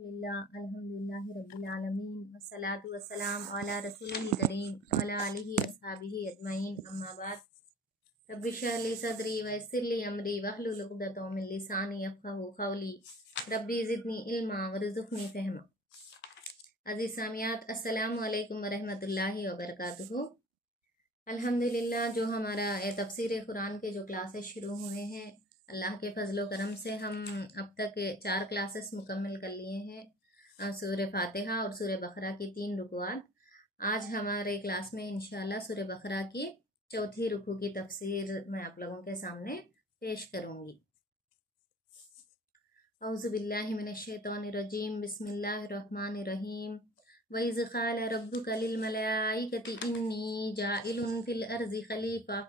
अल्हम्दुलिल्लाहि रब्बिल आलमीन वस्सलातु वस्सलाम अला रसूलिल करीम व अला आलिहि अस्हाबिहि अजमईन अम्मा बाद रब्बि इश्रह ली सदरी व यस्सिर ली अमरी वहलुल उक़दतम मिन लिसानी यफ़क़हू क़ौली रब्बि ज़िदनी इल्मा वरज़ुक़नी फ़हमा। अज़ीज़ सामियात, अस्सलामु अलैकुम व रहमतुल्लाहि व बरकातुहू। अल्हम्दुलिल्लाह, जो हमारा तफ़सीर कुरान के जो क्लासेस शुरू हुए हैं, अल्लाह के फजलो करम से हम अब तक 4 क्लासेस मुकम्मल कर लिए हैं। सूरह फातिहा और सूरह बकरा की 3 रुकुआत। आज हमारे क्लास में इंशाअल्लाह सूरह बकरा की 4थी रुकू की तफसीर मैं आप लोगों के सामने पेश करूंगी। औज़ु बिल्लाहि मिनश शैतानिर रजीम, बिस्मिल्लाहिर रहमानिर रहीम। वइज़ क़ाल रब्बुका लिल मलाइकति इन्नी जाइलुन फिल अर्ज़ि खलीफ़ा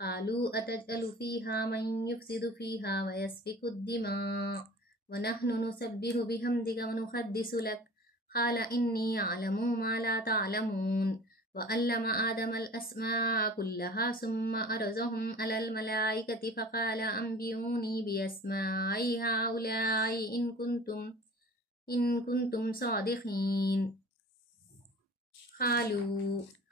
क़ालू अतजअलु फ़ीहा मन युफ़सिदु फ़ीहा व यस्फ़िकु दिमा व नहनु नुसब्बिहु बिहम्दिका व नुक़द्दिसु लक क़ाल इन्नी अअलमु मा ला तअलमून व अल्लम आदमल अस्माअ कुल्लहा सुम्मा अरज़हुम अलल मलाइकति फ़क़ाल अंबिऊनी बिअस्माइ हाउलाइ इन कुंतुम सादिक़ीन।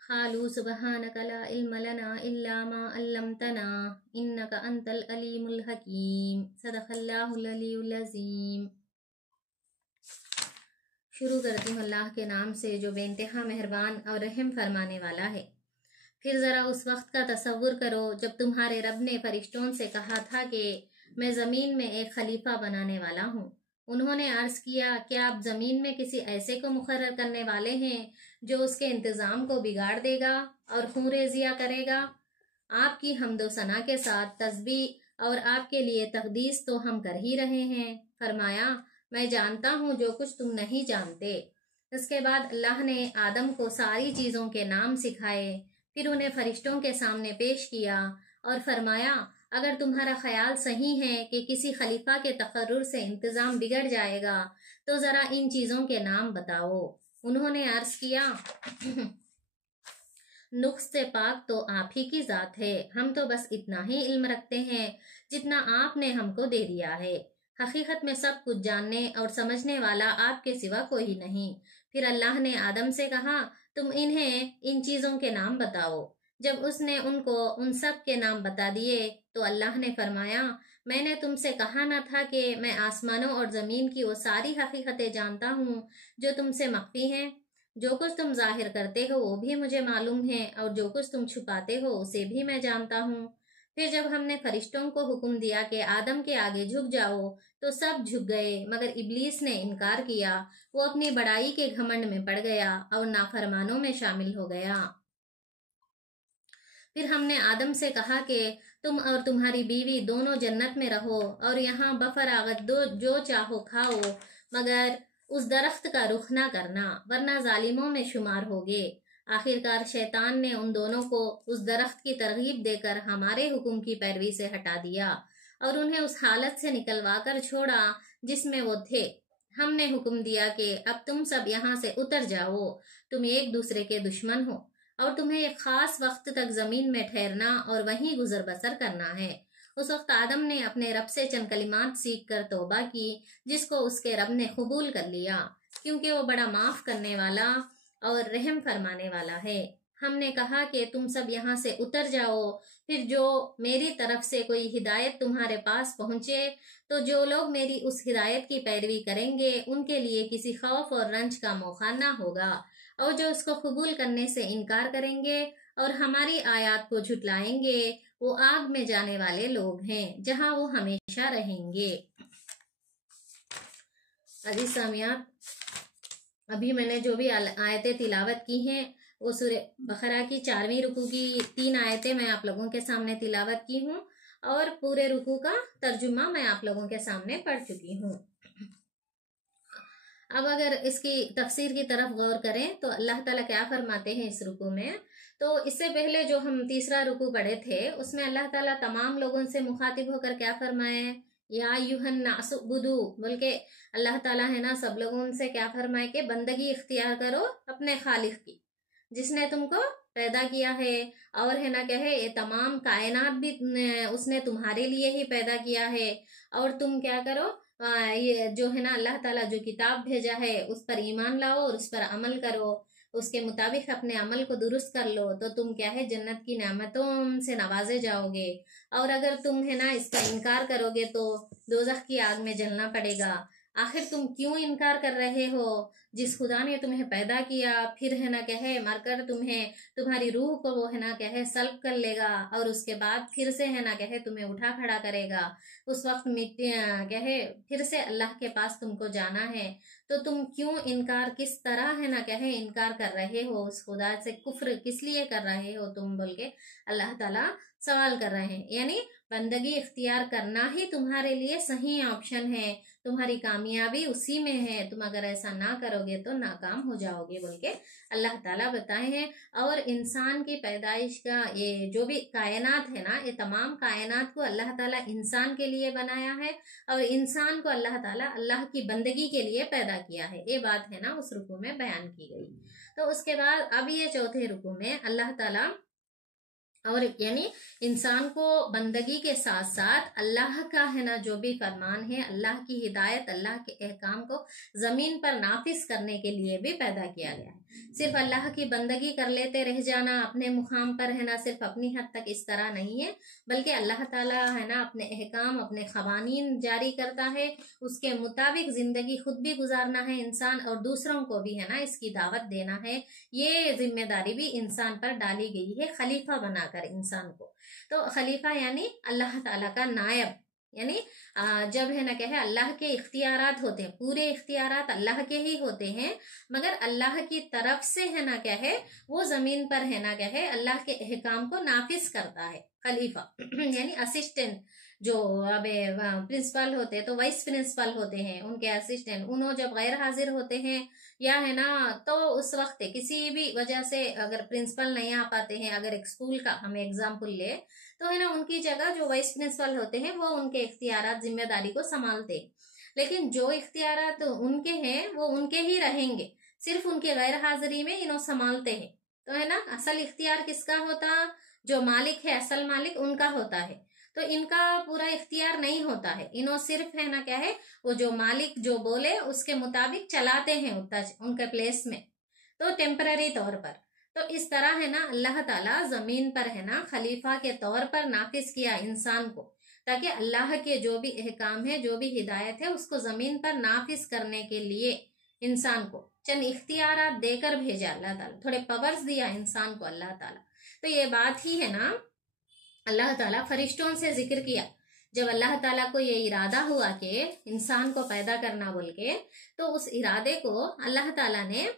क़ालू सुब्हानका ला इल्म लना इल्ला मा अल्लमतना इन्नका अंतल अलीमुल हकीम। सदक़ल्लाहुल अलीयुल अज़ीम। शुरू करती हूँ अल्लाह के नाम से जो बेइंतहा मेहरबान और रहम फरमाने वाला है। फिर ज़रा उस वक्त का तसव्वुर करो जब तुम्हारे रब ने फरिश्तों से कहा था कि मैं ज़मीन में एक खलीफा बनाने वाला हूँ। उन्होंने अर्ज़ किया, क्या आप ज़मीन में किसी ऐसे को मुकर्रर करने वाले हैं जो उसके इंतज़ाम को बिगाड़ देगा और खून-रेज़िया करेगा? आपकी हम्दो सना के साथ तस्बीह और आपके लिए तक़दीस तो हम कर ही रहे हैं। फरमाया, मैं जानता हूँ जो कुछ तुम नहीं जानते। इसके बाद अल्लाह ने आदम को सारी चीज़ों के नाम सिखाए, फिर उन्हें फरिश्तों के सामने पेश किया और फरमाया, अगर तुम्हारा ख्याल सही है कि किसी खलीफा के तकर्रुर से इंतज़ाम बिगड़ जाएगा तो ज़रा इन चीज़ों के नाम बताओ। उन्होंने अर्ज़ किया, नुक्स से पाक तो आप ही की ज़ात है, हम तो बस इतना ही इल्म रखते हैं जितना आपने हमको दे दिया है। हकीकत में सब कुछ जानने और समझने वाला आपके सिवा कोई नहीं। फिर अल्लाह ने आदम से कहा, तुम इन्हें इन चीज़ों के नाम बताओ। जब उसने उनको उन सब के नाम बता दिए तो अल्लाह ने फरमाया, मैंने तुमसे कहा न था कि मैं आसमानों और ज़मीन की वो सारी हकीकतें जानता हूँ जो तुमसे मख्फी हैं। जो कुछ तुम जाहिर करते हो वो भी मुझे मालूम है और जो कुछ तुम छुपाते हो उसे भी मैं जानता हूँ। फिर जब हमने फरिश्तों को हुक्म दिया कि आदम के आगे झुक जाओ तो सब झुक गए, मगर इब्लीस ने इनकार किया। वो अपनी बड़ाई के घमंड में पड़ गया और नाफरमानों में शामिल हो गया। फिर हमने आदम से कहा कि तुम और तुम्हारी बीवी दोनों जन्नत में रहो और यहाँ बफरागत जो चाहो खाओ, मगर उस दरख्त का रुख ना करना वरना जालिमों में शुमार होगे। आखिरकार शैतान ने उन दोनों को उस दरख्त की तरगीब देकर हमारे हुक्म की पैरवी से हटा दिया और उन्हें उस हालत से निकलवा कर छोड़ा जिसमें वो थे। हमने हुक्म दिया कि अब तुम सब यहाँ से उतर जाओ, तुम एक दूसरे के दुश्मन हो और तुम्हें एक खास वक्त तक जमीन में ठहरना और वहीं गुजर बसर करना है। उस वक्त आदम ने अपने रब से चंद कलिमात सीख कर तौबा की, जिसको उसके रब ने कबूल कर लिया, क्योंकि वो बड़ा माफ करने वाला और रहम फरमाने वाला है। हमने कहा कि तुम सब यहाँ से उतर जाओ, फिर जो मेरी तरफ से कोई हिदायत तुम्हारे पास पहुंचे तो जो लोग मेरी उस हिदायत की पैरवी करेंगे उनके लिए किसी खौफ और रंज का मौका ना होगा, और जो उसको कबूल करने से इनकार करेंगे और हमारी आयत को झुटलाएंगे वो आग में जाने वाले लोग हैं जहां वो हमेशा रहेंगे। अजीज सामियात, अभी मैंने जो भी आयतें तिलावत की हैं वो सूरह बकरा की 4वीं रुकू की 3 आयतें मैं आप लोगों के सामने तिलावत की हूँ और पूरे रुकू का तर्जुमा मैं आप लोगों के सामने पढ़ चुकी हूँ। अब अगर इसकी तफसीर की तरफ गौर करें तो अल्लाह ताला क्या फरमाते हैं इस रुकू में। तो इससे पहले जो हम तीसरा रुकू पढ़े थे उसमें अल्लाह ताला तमाम लोगों से मुखातिब होकर क्या फरमाए, या युहन नासु बुदू बोल के अल्लाह ताला है ना सब लोगों से क्या फरमाए कि बंदगी इख्तियार करो अपने खालिक की जिसने तुमको पैदा किया है, और है ना क्या है ये तमाम कायनात भी उसने तुम्हारे लिए ही पैदा किया है, और तुम क्या करो ये जो है ना अल्लाह ताला जो किताब भेजा है उस पर ईमान लाओ और उस पर अमल करो, उसके मुताबिक अपने अमल को दुरुस्त कर लो, तो तुम क्या है जन्नत की नेमतों से नवाजे जाओगे। और अगर तुम है ना इसका इनकार करोगे तो दोज़ख की आग में जलना पड़ेगा। आखिर तुम क्यों इनकार कर रहे हो? जिस खुदा ने तुम्हें पैदा किया, फिर है ना क्या है मरकर तुम्हारी रूह को वो है ना क्या है सल्ब कर लेगा, और उसके बाद फिर से है ना क्या है तुम्हें उठा खड़ा करेगा। उस वक्त मिट्टी क्या है फिर से अल्लाह के पास तुमको जाना है। तो तुम क्यों इनकार, किस तरह है ना क्या है इनकार कर रहे हो, उस खुदा से कुफ्र किस लिए कर रहे हो तुम, बोल के अल्लाह ताला सवाल कर रहे हैं। यानी बंदगी इख्तियार करना ही तुम्हारे लिए सही ऑप्शन है, तुम्हारी कामयाबी उसी में है। तुम अगर ऐसा ना करोगे तो नाकाम हो जाओगे, बोल के अल्लाह ताला बताए हैं। और इंसान की पैदाइश का ये जो भी कायनात है ना, ये तमाम कायनात को अल्लाह ताला इंसान के लिए बनाया है, और इंसान को अल्लाह ताला अल्लाह की बंदगी के लिए पैदा किया है। ये बात है ना उस रुकू में बयान की गई। तो उसके बाद अब ये चौथे रुकू में अल्लाह ताला और यानी इंसान को बंदगी के साथ साथ अल्लाह का है ना जो भी फरमान है, अल्लाह की हिदायत, अल्लाह के अहकाम को जमीन पर नाफिज करने के लिए भी पैदा किया गया है। सिर्फ अल्लाह की बंदगी कर लेते रह जाना अपने मुकाम पर है ना, सिर्फ अपनी हद तक, इस तरह नहीं है, बल्कि अल्लाह ताला है ना अपने अहकाम, अपने खवानीन जारी करता है, उसके मुताबिक जिंदगी खुद भी गुजारना है इंसान, और दूसरों को भी है ना इसकी दावत देना है। ये जिम्मेदारी भी इंसान पर डाली गई है खलीफा बनाकर इंसान को। तो खलीफा यानी अल्लाह ताला का नायब, यानी जब है ना क्या है अल्लाह के इख्तियारात होते हैं, पूरे इख्तियारात अल्लाह के ही होते हैं, मगर अल्लाह की तरफ से है ना क्या है वो जमीन पर है ना क्या है अल्लाह के अहकाम को नाफिज करता है खलीफा। यानी असिस्टेंट, जो अब प्रिंसिपल होते हैं तो वाइस प्रिंसिपल होते हैं, उनके असिस्टेंट, उन्होंने जब गैर हाजिर होते हैं या है ना, तो उस वक्त किसी भी वजह से अगर प्रिंसिपल नहीं आ पाते हैं, अगर एक स्कूल का हम एग्जाम्पल ले, तो है ना उनकी जगह जो वाइस प्रिंसिपल होते हैं वो उनके इख्तियारात जिम्मेदारी को संभालते हैं। लेकिन जो इख्तियारात उनके हैं वो उनके ही रहेंगे, सिर्फ उनके गैर हाजिरी में इन्हों संभालते हैं। तो है ना असल इख्तियार किसका होता? जो मालिक है, असल मालिक उनका होता है। तो इनका पूरा इख्तियार नहीं होता है, इन्हों सिर्फ है ना क्या है वो जो मालिक जो बोले उसके मुताबिक चलाते हैं उनके प्लेस में, तो टेम्पररी तौर पर। तो इस तरह है ना अल्लाह ताला जमीन पर है ना खलीफा के तौर पर नाफिज किया इंसान को, ताकि अल्लाह के जो भी अहकाम है, जो भी हिदायत है, उसको जमीन पर नाफिज करने के लिए इंसान को चंद इख्तियारात देकर भेजा अल्लाह ताला, थोड़े पावर्स दिया इंसान को अल्लाह ताला। तो ये बात ही है ना अल्लाह ताला फरिश्तों से जिक्र किया। जब अल्लाह ताला को ये इरादा हुआ कि इंसान को पैदा करना बोल के, तो उस इरादे को अल्लाह ताला ने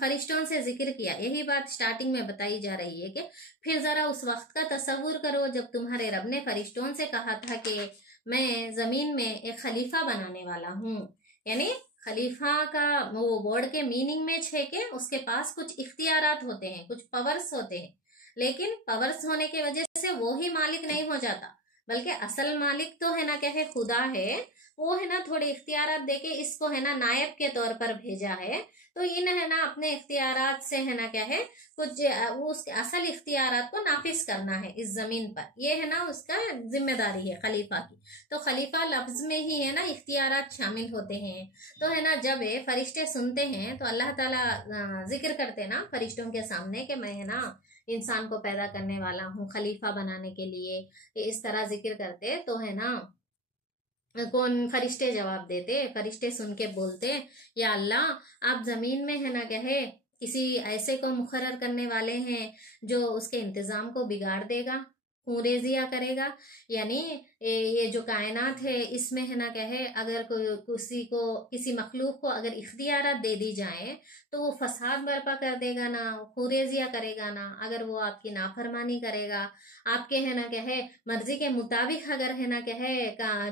फरिश्तों से जिक्र किया। यही बात स्टार्टिंग में बताई जा रही है कि फिर जरा उस वक्त का तस्वुर करो जब तुम्हारे रब ने फरिश्तों से कहा था कि मैं जमीन में एक खलीफा बनाने वाला हूँ। यानी खलीफा का वो वर्ड के मीनिंग में है कि उसके पास कुछ इख्तियारात होते हैं, कुछ पावर्स होते हैं, लेकिन पावर्स होने की वजह से वो ही मालिक नहीं हो जाता, बल्कि असल मालिक तो है ना क्या है खुदा है, वो है ना थोड़े इख्तियारात देके इसको है ना नायब के तौर पर भेजा है। तो इन है ना अपने इख्तियारात से है ना क्या है कुछ वो उसके असल इख्तियारात को नाफिज करना है इस जमीन पर, ये है ना उसका जिम्मेदारी है खलीफा की। तो खलीफा लफ्ज में ही है ना इख्तियारात शामिल होते हैं। तो है ना जब ये फरिश्ते सुनते हैं तो अल्लाह ताला जिक्र करते ना फरिश्तों के सामने कि मैं है ना इंसान को पैदा करने वाला हूँ खलीफा बनाने के लिए, इस तरह जिक्र करते, तो है ना कौन फरिश्ते जवाब देते, फरिश्ते सुन के बोलते, या अल्लाह आप जमीन में है ना कहे किसी ऐसे को मुकर्रर करने वाले हैं जो उसके इंतजाम को बिगाड़ देगा, खूरेजिया करेगा। यानी ये जो कायनात है इसमें है ना कहे अगर किसी मखलूक को अगर इख्तियारात दे दी जाए तो वो फसाद बर्पा कर देगा ना, खूरेजिया करेगा ना। अगर वो आपकी नाफरमानी करेगा, आपके है ना कहे मर्जी के मुताबिक अगर है ना कहे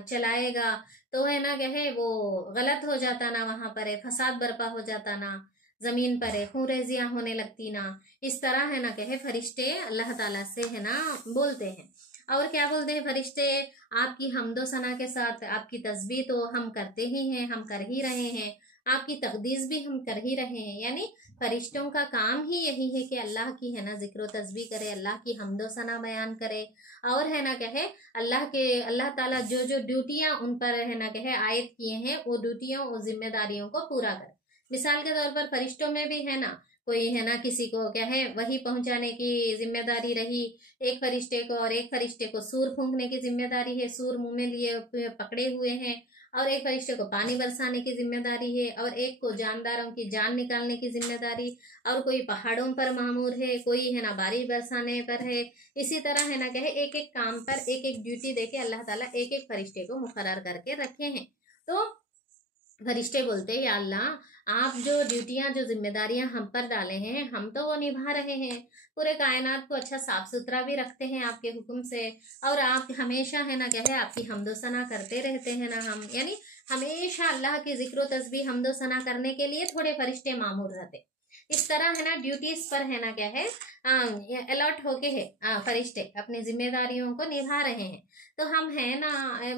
चलाएगा, तो है ना कहे वो गलत हो जाता ना, वहां पर है फसाद बर्पा हो जाता ना, जमीन पर है खूरेजियां होने लगती ना। इस तरह है ना कहे फरिश्ते अल्लाह ताला से है ना बोलते हैं। और क्या बोलते हैं फरिश्ते? आपकी हम्दो सना के साथ आपकी तस्बीह तो हम करते ही हैं, हम कर ही रहे हैं, आपकी तकदीस भी हम कर ही रहे हैं। यानी फरिश्तों का काम ही यही है कि अल्लाह की है ना जिक्र तस्बीह करे, अल्लाह की हम्दो सना बयान करे, और है ना कहे अल्लाह ताला जो जो ड्यूटियां उन पर है ना कहे आयत किए हैं वो ड्यूटियों और जिम्मेदारियों को पूरा करे। मिसाल के तौर पर फरिश्तों में भी है ना कोई है ना किसी को क्या है वही पहुंचाने की जिम्मेदारी रही एक फरिश्ते को, और एक फरिश्ते को सूर फूंकने की जिम्मेदारी है, सूर मुंह में लिए पकड़े हुए हैं, और एक फरिश्ते को पानी बरसाने की जिम्मेदारी है, और एक को जानदारों की जान निकालने की जिम्मेदारी, और कोई पहाड़ों पर मामूर है, कोई है ना बारिश बरसाने पर है। इसी तरह है ना कहे एक एक काम पर एक एक ड्यूटी देके अल्लाह ताला एक एक फरिश्ते को मुकर्रर करके रखे हैं। तो फरिश्ते बोलते या अल्लाह आप जो ड्यूटियां जो जिम्मेदारियां हम पर डाले हैं हम तो वो निभा रहे हैं, पूरे कायनात को अच्छा साफ सुथरा भी रखते हैं आपके हुक्म से, और आप हमेशा है ना क्या है आपकी हम्दो सना करते रहते हैं ना हम, यानी हमेशा अल्लाह की जिक्र तस्बीह हम्दो सना करने के लिए थोड़े फरिश्ते मामूर रहते। इस तरह है ना ड्यूटीज पर है ना क्या है अलर्ट होके है फरिश्ते अपनी जिम्मेदारियों को निभा रहे हैं। तो हम है ना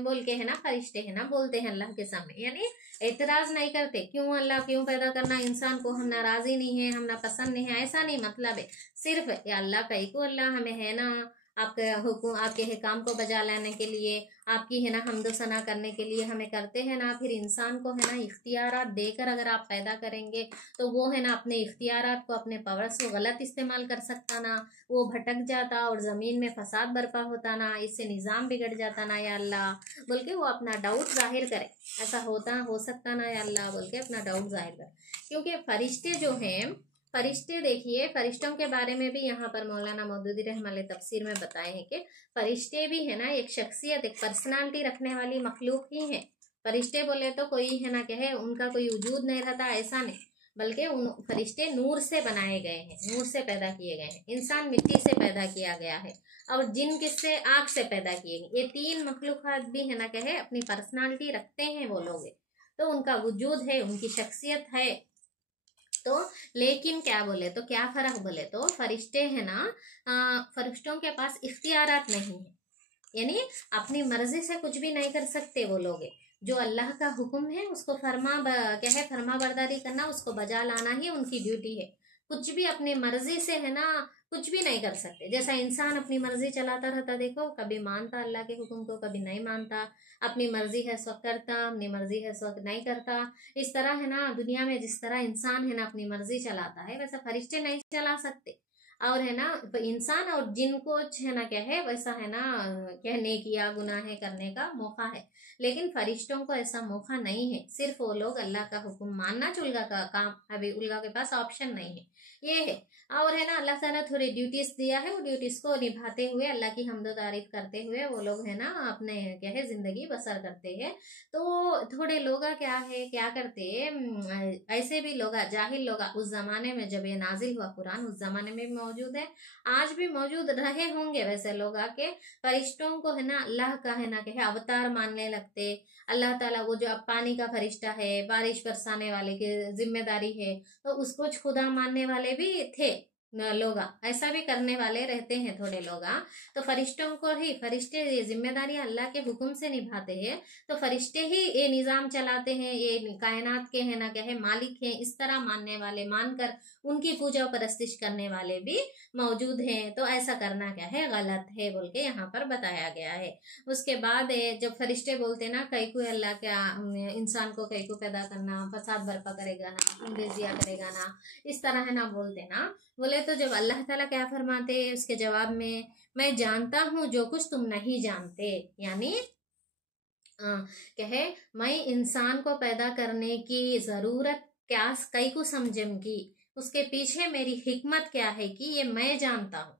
बोल के है ना फरिश्ते है ना बोलते हैं अल्लाह के सामने, यानी एतराज नहीं करते क्यों अल्लाह क्यों पैदा करना इंसान को, हम नाराजी नहीं है, हम ना पसंद नहीं है, ऐसा नहीं मतलब है। सिर्फ या अल्लाह कहीं को अल्लाह हमें है ना आपके हुक्म आपके है काम को बजा लाने के लिए, आपकी है ना हम्दो सना करने के लिए हमें करते हैं ना। फिर इंसान को है ना इख्तियारात देकर अगर आप पैदा करेंगे तो वो है ना अपने इख्तियारात को अपने पावर्स को गलत इस्तेमाल कर सकता ना, वो भटक जाता और ज़मीन में फसाद बर्पा होता ना, इससे निज़ाम बिगड़ जाता ना या अल्लाह बोल के वो अपना डाउट जाहिर करे। ऐसा हो सकता ना या अल्लाह बोल के अपना डाउट जाहिर करे। क्योंकि फरिश्ते जो हैं फरिश्ते देखिए फरिश्तों के बारे में भी यहाँ पर मौलाना मौदूदी रहमतुल्लाह तफसीर में बताए हैं कि फरिश्ते भी है ना एक शख्सियत एक पर्सनालिटी रखने वाली मखलूक ही है। फरिश्ते बोले तो कोई है ना कहे उनका कोई वजूद नहीं रहता, ऐसा नहीं, बल्कि उन फरिश्ते नूर से बनाए गए हैं, नूर से पैदा किए गए हैं। इंसान मिट्टी से पैदा किया गया है और जिन किससे आग से पैदा किए गए। ये तीन मखलूकात भी है ना कहे अपनी पर्सनालिटी रखते हैं वो लोग, तो उनका वजूद है उनकी शख्सियत है। तो लेकिन क्या बोले तो क्या फर्क बोले तो फरिश्ते है ना फरिश्तों के पास इख्तियारात नहीं है, यानी अपनी मर्जी से कुछ भी नहीं कर सकते वो लोग। जो अल्लाह का हुक्म है उसको क्या है फरमा बरदारी करना, उसको बजा लाना ही उनकी ड्यूटी है। कुछ भी अपनी मर्जी से है ना कुछ भी नहीं कर सकते। जैसा इंसान अपनी मर्जी चलाता रहता, देखो कभी मानता अल्लाह के हुक्म को कभी नहीं मानता, अपनी मर्जी है इस वक्त करता अपनी मर्जी है इस वक्त नहीं करता। इस तरह है ना दुनिया में जिस तरह इंसान है ना अपनी मर्जी चलाता है वैसा फरिश्ते नहीं चला सकते। और है ना इंसान और जिन को है ना क्या है वैसा है ना कहने किया गुनाह करने का मौका है, लेकिन फरिश्तों को ऐसा मौका नहीं है। सिर्फ वो लोग अल्लाह का हुक्म मानना उल्गा का काम, अभी उल्गा के पास ऑप्शन नहीं है, ये है। और है ना अल्लाह ताला थोड़ी ड्यूटीज दिया है, वो ड्यूटीज को निभाते हुए अल्लाह की हम्दो तारीफ करते हुए वो लोग है ना अपने क्या है जिंदगी बसर करते हैं। तो थोड़े लोग क्या करते ऐसे भी लोग जाहिल लोग उस जमाने में जब ये नाजिल हुआ कुरान उस जमाने में भी मौजूद है, आज भी मौजूद रहे होंगे वैसे लोग आके फरिश्तों को है ना अल्लाह का है ना कहे अवतार मानने लगते। अल्लाह ताला वो जो अब पानी का फरिश्ता है बारिश बरसाने वाले की जिम्मेदारी है तो उसको खुदा मानने वाले भी थे लोग, ऐसा भी करने वाले रहते हैं थोड़े लोग। तो फरिश्तों को ही फरिश्ते ये जिम्मेदारी अल्लाह के हुक्म से निभाते हैं, तो फरिश्ते ही ये निज़ाम चलाते हैं, ये कायनात के है ना क्या है मालिक हैं, इस तरह मानने वाले मानकर उनकी पूजा परस्तिश करने वाले भी मौजूद हैं। तो ऐसा करना क्या है गलत है बोल के यहाँ पर बताया गया है। उसके बाद जब फरिश्ते बोलते ना कई को अल्लाह क्या इंसान को कई को पैदा करना फसाद बर्पा करेगा ना अंग्रेजिया करेगा ना, इस तरह है ना बोलते ना बोले तो जब अल्लाह ताला क्या फरमाते उसके जवाब में मैं जानता हूँ जो कुछ तुम नहीं जानते, यानी कहे मैं इंसान को पैदा करने की जरूरत क्या कई को समझूंगी, उसके पीछे मेरी हिकमत क्या है कि ये मैं जानता हूँ,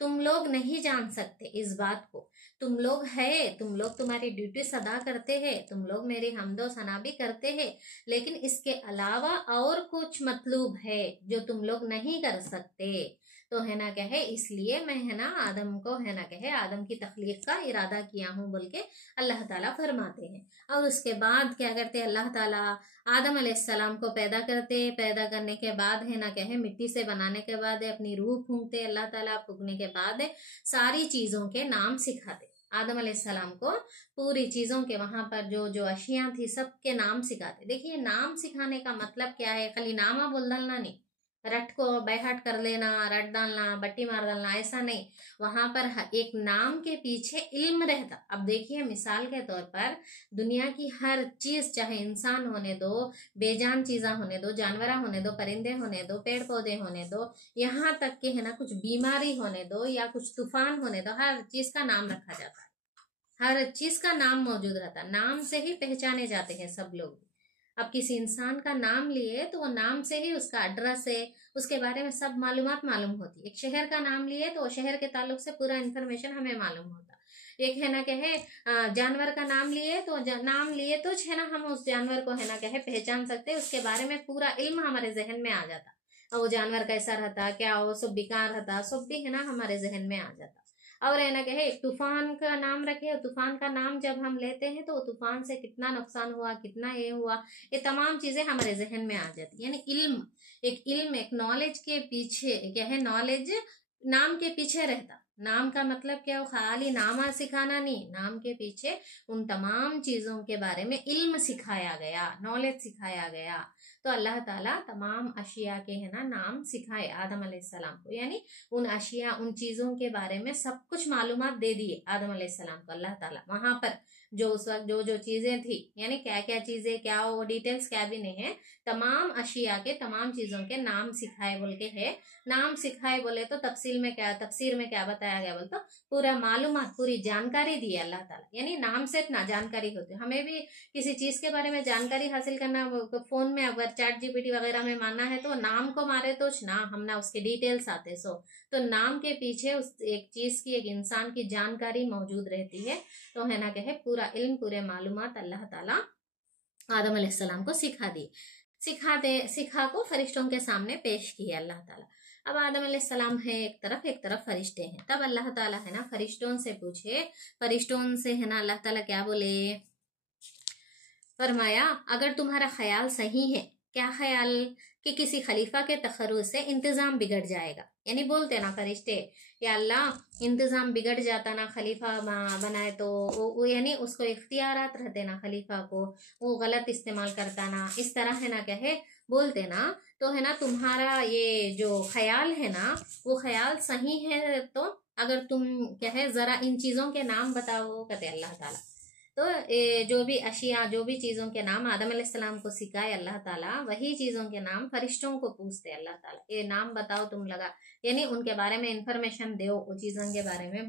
तुम लोग नहीं जान सकते इस बात को। तुम लोग है तुम लोग तुम्हारी ड्यूटी अदा करते हैं, तुम लोग मेरी हम्दो सना भी करते हैं, लेकिन इसके अलावा और कुछ मतलूब है जो तुम लोग नहीं कर सकते। तो है ना क्या है इसलिए मैं है ना आदम को है ना क्या है आदम की तख्लीक का इरादा किया हूँ बोल के अल्लाह ताला फरमाते हैं। और उसके बाद क्या करते अल्लाह ताला आदम अलैहिस्सलाम को पैदा करते, पैदा करने के बाद है ना क्या है मिट्टी से बनाने के बाद अपनी रूह फूंकते अल्लाह ताला, फूंकने के बाद सारी चीजों के नाम सिखाते। आदम अलैहिस्सलाम को पूरी चीजों के वहां पर जो जो अशियां थी सबके नाम सिखाते। देखिए नाम सिखाने का मतलब क्या है, खाली नामा बोल डालना नहीं, रट को बैहाट कर लेना, रट डालना, बट्टी मार डालना, ऐसा नहीं। वहां पर एक नाम के पीछे इल्म रहता। अब देखिए मिसाल के तौर पर दुनिया की हर चीज, चाहे इंसान होने दो, बेजान चीजा होने दो, जानवर होने दो, परिंदे होने दो, पेड़ पौधे होने दो, यहाँ तक के है ना कुछ बीमारी होने दो या कुछ तूफान होने दो, हर चीज का नाम रखा जाता है, हर चीज का नाम मौजूद रहता है। नाम से ही पहचाने जाते हैं सब लोग। अब किसी इंसान का नाम लिए तो वो नाम से ही उसका एड्रेस है, उसके बारे में सब मालूमात मालूम होती है। एक शहर का नाम लिए तो वो शहर के ताल्लुक से पूरा इन्फॉर्मेशन हमें मालूम होता। एक है ना कहे जानवर का नाम लिए तो नाम लिए तो है ना हम उस जानवर को है ना कहे पहचान सकते, उसके बारे में पूरा इल्म हमारे जहन में आ जाता। और वो जानवर कैसा रहता, क्या वो सब बेकार रहता, सब भी है ना हमारे जहन में आ जाता। और है ना कहे एक तूफान का नाम रखे, और तूफान का नाम जब हम लेते हैं तो तूफान से कितना नुकसान हुआ, कितना ये हुआ, ये तमाम चीजें हमारे जहन में आ जाती। यानी इल्म एक नॉलेज के पीछे क्या है, नॉलेज नाम के पीछे रहता। नाम का मतलब क्या, खाली नामा सिखाना नहीं, नाम के पीछे उन तमाम चीजों के बारे में इल्म सिखाया गया, नॉलेज सिखाया गया। तो अल्लाह ताला तमाम अशिया के है ना नाम सिखाए आदम अलैहिस्सलाम को, यानी उन अशिया उन चीजों के बारे में सब कुछ मालूमात दे दिए आदम अलैहिस्सलाम को अल्लाह ताला। वहां पर जो उस वक्त जो जो चीजें थी, यानी क्या क्या चीजें, क्या वो डिटेल्स क्या भी नहीं है, तमाम अशिया के तमाम चीजों के नाम सिखाए बोल के है। नाम सिखाए बोले तो तफसील में क्या, तफसीर में क्या बताया गया बोल तो पूरा मालूमात, पूरी जानकारी दी है अल्लाह ताला। यानी नाम से इतना जानकारी होती है। हमें भी किसी चीज के बारे में जानकारी हासिल करना, फोन में अगर चैट जीपीटी वगैरह में मानना है तो नाम को मारे तो ना हम ना उसके डिटेल्स आते सो। तो नाम के पीछे उस एक चीज की, एक इंसान की जानकारी मौजूद रहती है। तो है ना कहे पूरा इल्म, पूरे मालूमात अल्लाह ताला आदम अलैहिस्सलाम को सिखा को फरिश्तों के सामने पेश किया अल्लाह ताला। अब आदम अलैहिस्सलाम है एक तरफ फरिश्ते हैं। तब अल्लाह ताला है ना फरिश्तों से पूछे, फरिश्तों से है ना अल्लाह ताला क्या बोले, फरमाया अगर तुम्हारा ख्याल सही है, क्या ख्याल, कि किसी खलीफा के तखर्रुज से इंतजाम बिगड़ जाएगा। यानी बोलते ना फरिश्ते, या अल्लाह इंतजाम बिगड़ जाता ना, खलीफा बनाए तो वो यानी उसको इख्तियारात रहते ना, खलीफा को वो गलत इस्तेमाल करता ना, इस तरह है ना कहे बोलते ना। तो है ना तुम्हारा ये जो ख्याल है ना वो ख्याल सही है, तो अगर तुम क्या है जरा इन चीजों के नाम बताओ, कहते अल्लाह ताला। तो जो भी अशिया, जो भी चीजों के नाम आदम अलैहिस्सलाम को सिखाए अल्लाह ताला, वही चीजों के नाम फरिश्तों को पूछते अल्लाह ताला, ये नाम बताओ तुम लगा, यानी उनके बारे में इंफॉर्मेशन दो, वो चीजों के बारे में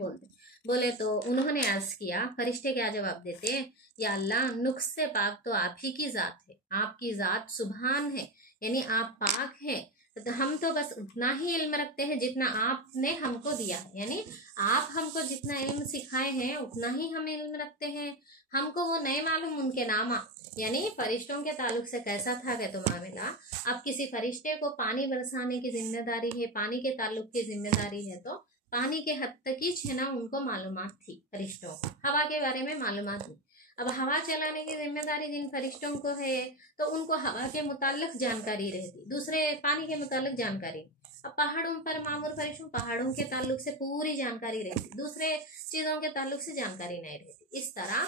बोले तो उन्होंने अर्ज किया, फरिश्ते क्या जवाब देते, या अल्लाह नुक्स से पाक तो आप ही की जात है, आपकी जात सुभान है, यानी आप पाक हैं। तो हम तो बस उतना ही इल्म रखते हैं जितना आपने हमको दिया है, यानी आप हमको जितना इल्म सिखाए हैं उतना ही हम इल्म रखते हैं। हमको वो नहीं मालूम उनके नामा। यानी फरिश्तों के ताल्लुक से कैसा था क्या तो मामला, अब किसी फरिश्ते को पानी बरसाने की जिम्मेदारी है, पानी के ताल्लुक की जिम्मेदारी है, तो पानी के हद तक ही है ना उनको मालूमात थी फरिश्तों को, हवा के बारे में मालूमात नहीं। अब हवा चलाने की जिम्मेदारी जिन फरिश्तों को है तो उनको हवा के मुताल्लिक जानकारी रहती, दूसरे पानी के मुताल्लिक जानकारी। अब पहाड़ों पर मामूर फरिश्तों, पहाड़ों के ताल्लुक से पूरी जानकारी रहती, दूसरे चीजों के ताल्लुक से जानकारी नहीं रहती। इस तरह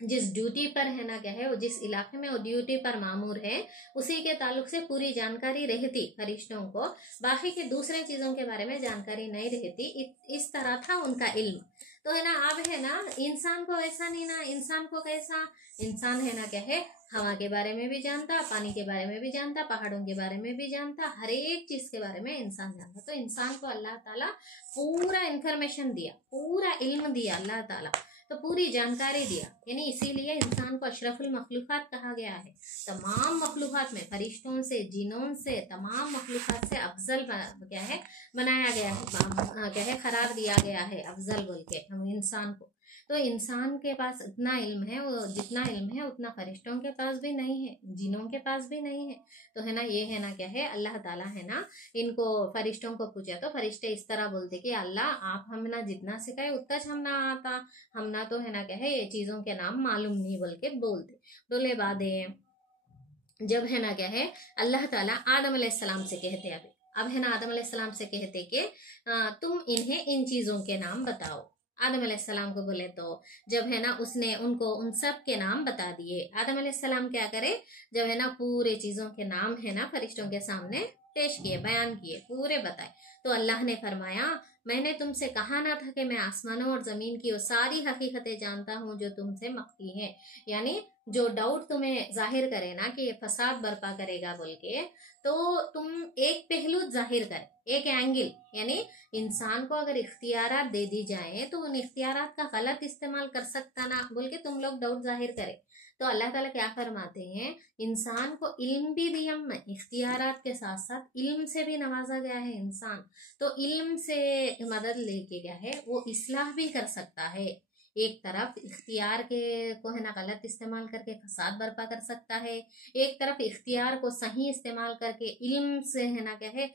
जिस ड्यूटी पर है ना क्या है, वो जिस इलाके में वो ड्यूटी पर मामूर है उसी के ताल्लुक से पूरी जानकारी रहती फरिश्तों को, बाकी के दूसरे चीजों के बारे में जानकारी नहीं रहती। इस तरह था उनका इल्म। तो है ना अब है ना इंसान को ऐसा नहीं ना, इंसान को कैसा, इंसान है ना क्या है हवा के बारे में भी जानता, पानी के बारे में भी जानता, पहाड़ों के बारे में भी जानता, हर एक चीज के बारे में इंसान जानता। तो इंसान को अल्लाह ताला पूरा इंफॉर्मेशन दिया, पूरा इल्म दिया अल्लाह ताला, तो पूरी जानकारी दिया। यानी इसीलिए इंसान को अशरफुल मखलूकात कहा गया है। तमाम मखलूकात में फरिश्तों से, जिनों से, तमाम मखलूकात से अफजल क्या है बनाया गया है, क्या है करार दिया गया है अफजल बोल के हम इंसान को। तो इंसान के पास इतना इल्म है, वो जितना इल्म है उतना फरिश्तों के पास भी नहीं है, जिनों के पास भी नहीं है। तो है ना ये है ना क्या है अल्लाह ताला है ना इनको फरिश्तों को पूछा तो फरिश्ते इस तरह बोलते कि अल्लाह आप हम ना जितना सिखाए उतना हम ना आता, हम ना तो है ना क्या है ये चीजों के नाम मालूम नहीं बोल के बोले बादे जब है ना क्या है अल्लाह ताला आदम अलैहिस्सलाम से कहते, अभी अब है ना आदम अलैहिस्सलाम से कहते कि तुम इन्हें इन चीजों के नाम बताओ। आदम अलैहिस्सलाम को बोले तो जब है ना उसने उनको उन सब के नाम बता दिए। आदम अलैहिस्सलाम क्या करे, जब है ना पूरे चीजों के नाम है ना फरिश्तों के सामने पेश किए, बयान किए, पूरे बताए, तो अल्लाह ने फरमाया मैंने तुमसे कहा ना था कि मैं आसमानों और जमीन की वो सारी हकीकतें जानता हूँ जो तुमसे मख्फी हैं। यानी जो डाउट तुम्हें जाहिर करे ना कि ये फसाद बर्पा करेगा बोल के, तो तुम एक पहलू जाहिर कर, एक एंगल, यानी इंसान को अगर इख्तियारात दे दी जाए तो उन इख्तियारात का गलत इस्तेमाल कर सकता ना बोल के तुम लोग डाउट जाहिर करे। तो अल्लाह ताला क्या फरमाते हैं, इंसान को इल्म भी दिया मैं, इख्तियारात के साथ साथ इल्म से भी नवाजा गया है इंसान। तो इल्म से मदद लेके क्या है वो इस्लाह भी कर सकता है। एक तरफ इख्तियार के को है ना गलत इस्तेमाल करके फसाद बर्पा कर सकता है, एक तरफ इख्तियार को सही इस्तेमाल करके इल्म से है ना क्या है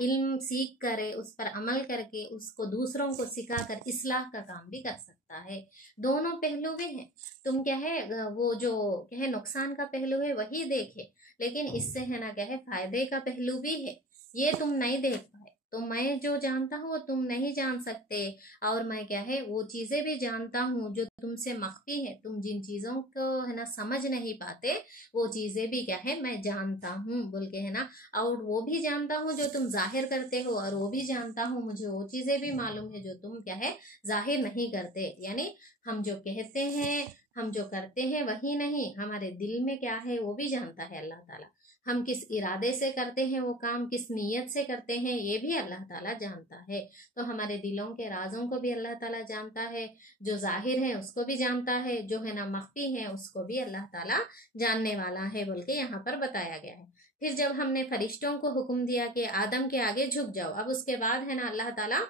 इल्म सीख करे, उस पर अमल करके उसको दूसरों को सिखा कर इस्लाह का काम भी कर सकता है। दोनों पहलू भी हैं। तुम क्या है वो जो क्या है नुकसान का पहलू है वही देखे, लेकिन इससे है ना क्या है फायदे का पहलू भी है, ये तुम नहीं देख पाए। तो मैं जो जानता हूँ वो तुम नहीं जान सकते, और मैं क्या है वो चीजें भी जानता हूँ जो तुमसे मख्फी है। तुम जिन चीजों को है ना समझ नहीं पाते वो चीजें भी क्या है मैं जानता हूँ बोल के है ना, और वो भी जानता हूँ जो तुम जाहिर करते हो, और वो भी जानता हूँ मुझे वो चीजें भी मालूम है जो तुम क्या है जाहिर नहीं करते। यानी हम जो कहते हैं, हम जो करते हैं वही नहीं, हमारे दिल में क्या है वो भी जानता है अल्लाह ताला। हम किस इरादे से करते हैं वो काम, किस नीयत से करते हैं, ये भी अल्लाह ताला जानता है। तो हमारे दिलों के राजों को भी अल्लाह ताला जानता है, जो जाहिर है उसको भी जानता है, जो है ना मख्फी है उसको भी अल्लाह ताला जानने वाला है बोल के यहाँ पर बताया गया है। फिर जब हमने फरिश्तों को हुक्म दिया कि आदम के आगे झुक जाओ, अब उसके बाद है ना अल्लाह ताला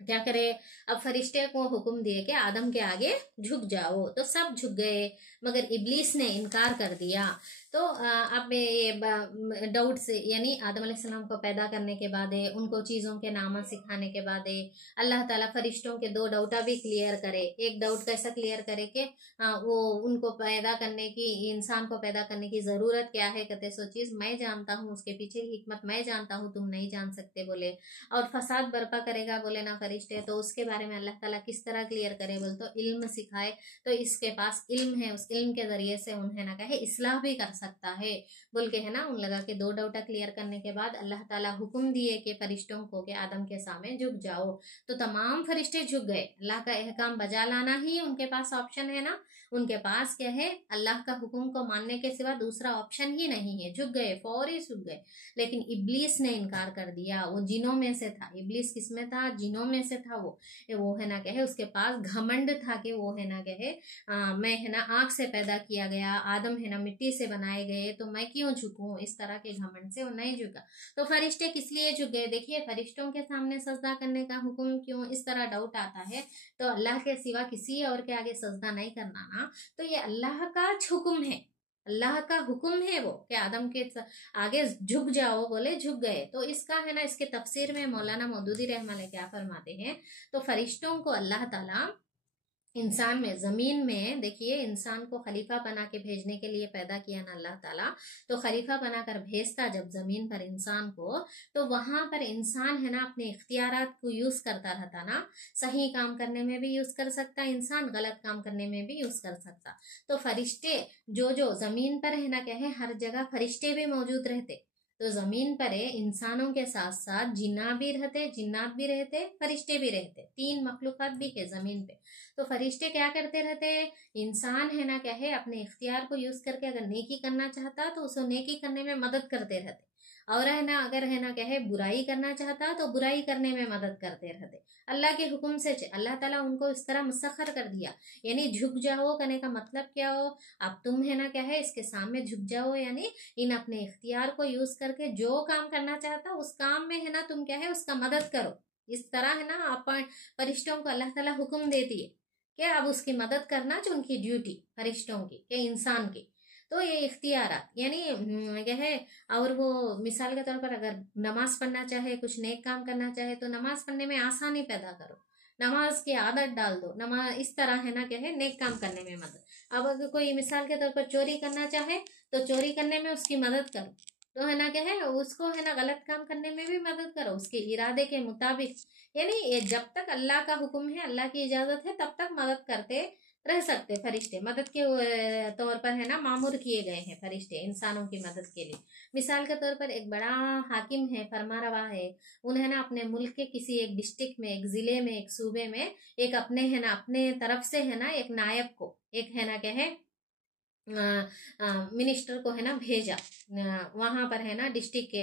क्या करे, अब फरिश्ते को हुक्म दिए कि आदम के आगे झुक जाओ, तो सब झुक गए, मगर इब्लीस ने इनकार कर दिया। तो अब ये डाउट से, यानी आदम अलैहिस्सलाम को पैदा करने के बाद उनको चीज़ों के नाम सिखाने के बाद अल्लाह ताला फरिश्तों के दो डाउटा भी क्लियर करे। एक डाउट कैसा क्लियर करे कि वो उनको पैदा करने की, इंसान को पैदा करने की ज़रूरत क्या है, कहते सो चीज़ मैं जानता हूँ, उसके पीछे की हिकमत मैं जानता हूँ, तुम नहीं जान सकते बोले। और फसाद बर्पा करेगा बोले ना फरिश्ते, तो उसके बारे में अल्लाह ताला किस तरह क्लियर करे बोले तो इल्म सिखाए। तो इसके पास इल्म है, उस इल्म के जरिए से उन्हें ना कहे इस्लाह भी कर सकता है बोल के है ना। उन लगा के दो डाउटा क्लियर करने के बाद अल्लाह ताला हुक्म दिए कि फरिश्तों को कि आदम के सामने झुक जाओ। तो तमाम फरिश्ते झुक गए। अल्लाह का एहकाम बजा लाना ही उनके पास ऑप्शन है ना, उनके पास क्या है अल्लाह का हुक्म को मानने के सिवा दूसरा ऑप्शन ही नहीं है। झुक गए, फौरी झुक गए। लेकिन इब्लीस ने इनकार कर दिया। वो जिनों में से था, इब्लीस किसमें था, जिनों में से था। वो है ना कहे उसके पास घमंड था कि वो है ना कहे मैं है ना आग से पैदा किया गया, आदम है ना मिट्टी से बनाए गए, तो मैं क्यों झुकूं, इस तरह के घमंड से वो नहीं झुका। तो फरिश्ते किस लिए झुक गए, देखिए फरिश्तों के सामने सजदा करने का हुक्म क्यों, इस तरह डाउट आता है। तो अल्लाह के सिवा किसी और के आगे सजदा नहीं करना ना, तो ये अल्लाह का हुक्म है, अल्लाह का हुक्म है वो कि आदम के आगे झुक जाओ, बोले झुक गए। तो इसका है ना इसके तफसीर में मौलाना मौदूदी रहमान क्या फरमाते हैं, तो फरिश्तों को अल्लाह ताला इंसान में, जमीन में देखिए इंसान को खलीफा बना के भेजने के लिए पैदा किया ना अल्लाह ताला। तो खलीफा बनाकर भेजता जब जमीन पर इंसान को, तो वहां पर इंसान है ना अपने इख्तियारात को यूज करता रहता ना, सही काम करने में भी यूज कर सकता इंसान, गलत काम करने में भी यूज कर सकता। तो फरिश्ते जो जो जमीन पर है ना क्या है हर जगह फरिश्ते भी मौजूद रहते। तो जमीन पर इंसानों के साथ साथ जिन्ना भी रहते, जिन्नात भी रहते, फरिश्ते भी रहते, तीन मखलूकात भी है जमीन पे। तो फरिश्ते क्या करते रहते हैं, इंसान है ना क्या है अपने इख्तियार को यूज करके अगर नेकी करना चाहता तो उसको नेकी करने में मदद करते रहते, और है ना अगर है ना क्या है बुराई करना चाहता तो बुराई करने में मदद करते रहते। अल्लाह के हुक्म से अल्लाह ताला उनको इस तरह मुसख्खर कर दिया। यानी झुक जाओ करने का मतलब क्या हो, अब तुम है ना क्या है इसके सामने झुक जाओ, यानी इन अपने इख्तियार को यूज करके जो काम करना चाहता उस काम में है ना तुम क्या है उसका मदद करो। इस तरह है ना आप फरिश्तों को अल्लाह ताला हुक्म देती है कि अब उसकी मदद करना जो उनकी ड्यूटी फरिश्तों की या इंसान की। तो ये इख्तियारात यानी क्या है। और वो मिसाल के तौर पर अगर नमाज पढ़ना चाहे, कुछ नेक काम करना चाहे, तो नमाज पढ़ने में आसानी पैदा करो, नमाज की आदत डाल दो, नमाज इस तरह है ना क्या है नेक काम करने में मदद। अब अगर कोई मिसाल के तौर पर चोरी करना चाहे तो चोरी करने में उसकी मदद करो, तो है ना क्या है, उसको है ना गलत काम करने में भी मदद करो उसके इरादे के मुताबिक। यानी ये जब तक अल्लाह का हुक्म है, अल्लाह की इजाजत है, तब तक मदद करते रह सकते फरिश्ते। मदद के तौर पर है ना मामूर किए गए हैं फरिश्ते इंसानों की मदद के लिए। मिसाल के तौर पर एक बड़ा हाकिम है, फरमारवा है, उन्हें ना अपने मुल्क के किसी एक डिस्ट्रिक्ट में, एक जिले में, एक सूबे में, एक अपने है ना अपने तरफ से है ना एक नायब को, एक है ना क्या है मिनिस्टर को है ना भेजा वहां पर है ना डिस्ट्रिक्ट के